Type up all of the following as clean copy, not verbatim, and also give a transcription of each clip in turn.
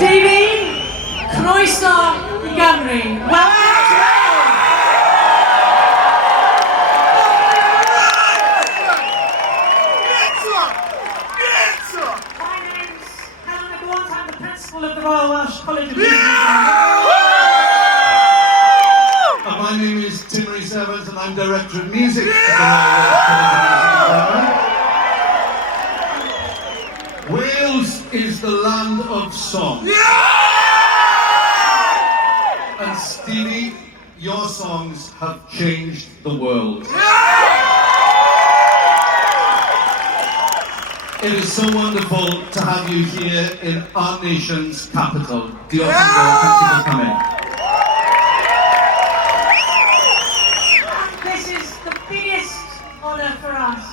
Stevie, croeso I Gymru. Welcome to Wales. My name's Helen McGaunt. I'm the principal of the Royal Welsh College of Music. My name is Tim Rhys-Evans and I'm Director of Music at the Royal Welsh College of Music. Wales is the land of song. And Stevie, your songs have changed the world. It is so wonderful to have you here in our nation's capital. Diolch yn fawr, thank you for coming. This is the biggest honour for us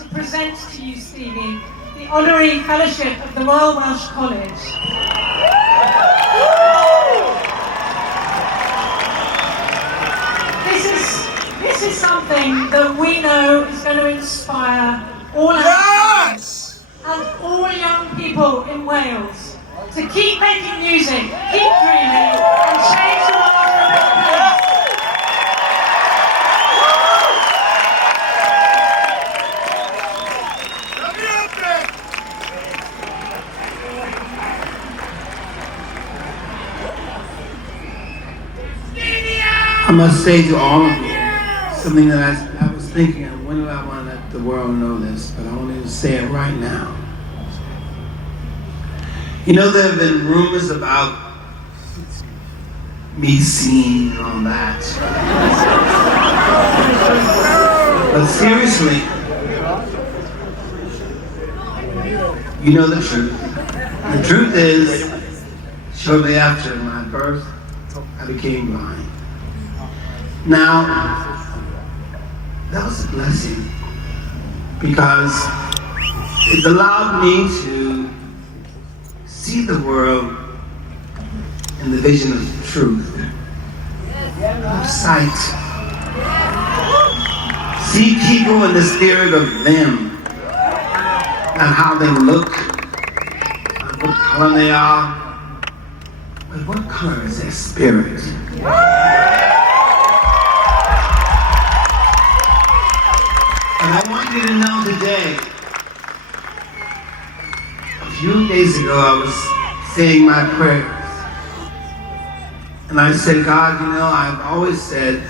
to present to you, Stevie, the Honorary Fellowship of the Royal Welsh College. This is something that we know is going to inspire all our and all young people in Wales to keep making music, keep dreaming, and change the world for a better place. I must say to all of you something that I was thinking of. When do I want to let the world know this? But I wanted to say it right now. You know, there have been rumors about me singing and all that. But seriously, you know the truth. The truth is, shortly after my birth, I became blind. Now, that was a blessing because it allowed me to see the world in the vision of truth, of sight. See people in the spirit of them and how they look, and what color they are, but what color is their spirit? And I want you to know today, a few days ago I was saying my prayers. And I said, God, you know, I've always said,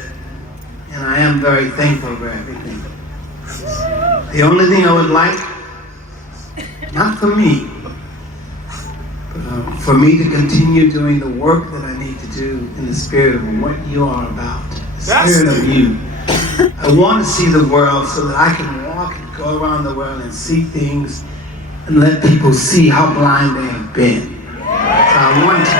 and I am very thankful for everything. The only thing I would like, not for me, but for me to continue doing the work that I need to do in the spirit of what you are about, the spirit of you. I want to see the world so that I can walk and go around the world and see things and let people see how blind they have been. So I want to